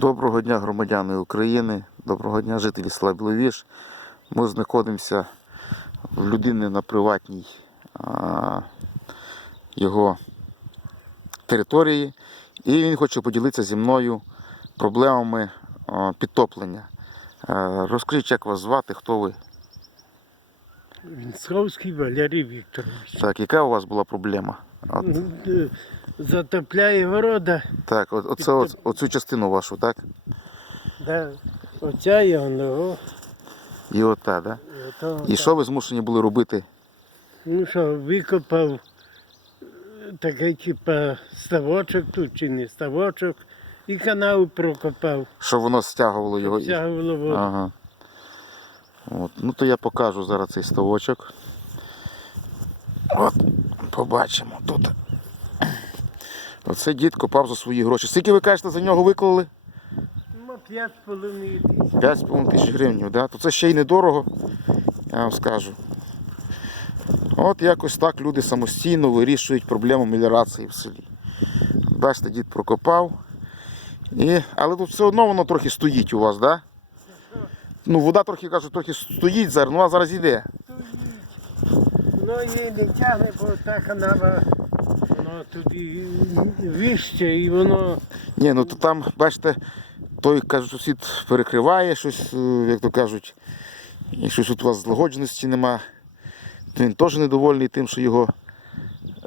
Доброго дня, громадяни України, доброго дня, жителі села Біловіж. Ми знаходимося в людини на приватній а, його території, і він хоче поділитися зі мною проблемами а, підтоплення. А, Розкажіть, як вас звати, хто ви? Вінцовський Валерій Вікторович. Так, яка у вас була проблема? От, Ну, е, Затопляє города. так, от, оце, от, оцю частину вашу, так? Да. Оця і воно. І ота, да? ото, І що ви змушені були робити? Ну що, викопав е, такий типа ставочок тут чи не ставочок. І канал прокопав. Щоб воно стягувало його? і- Стягувало воду. Ага. От. Ну то я покажу зараз цей ставочок. От, побачимо тут. Оце дід копав за свої гроші. Скільки ви кажете, за нього виклали? Ну, п'ять з половиною тисяч. 5,5 тисяч гривень, да? то це ще й недорого, я вам скажу. От якось так люди самостійно вирішують проблему меліорації в селі. Бачите, дід прокопав. І... Але тут все одно воно трохи стоїть у вас, так? Да? Ну, вода трохи кажуть, трохи стоїть зараз, ну а зараз йде. Воно її не тягне, бо та канава, воно туди вище і воно Ні, ну то там, бачите, той кажуть, сусід перекриває щось, е, як то кажуть, і щось от у вас злагодженості нема. То він теж недовольний тим, що його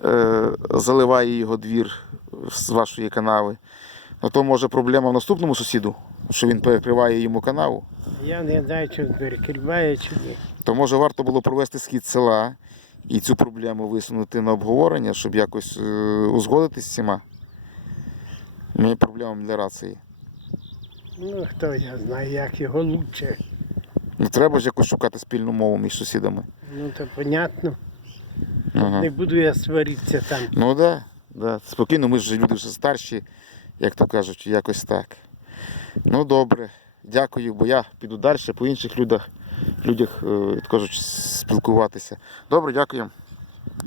е, заливає його двір з вашої канави. А то може проблема в наступному сусіду, що він перекриває йому канаву. я не знаю, чи він перекриває чи ні. То може варто було провести схід села і цю проблему висунути на обговорення, щоб якось е, узгодити з цими проблемами для рації. Ну, хто я знаю, як його лучше. Ну треба ж якось шукати спільну мову між сусідами. Ну, то понятно. Ага. Не буду я сваритися там. Ну так, да, да. спокійно, ми ж люди вже старші, як то кажуть, якось так. Ну добре, дякую, бо я піду далі по інших людях, людях, е, кажуть, спілкуватися. Добре, дякую.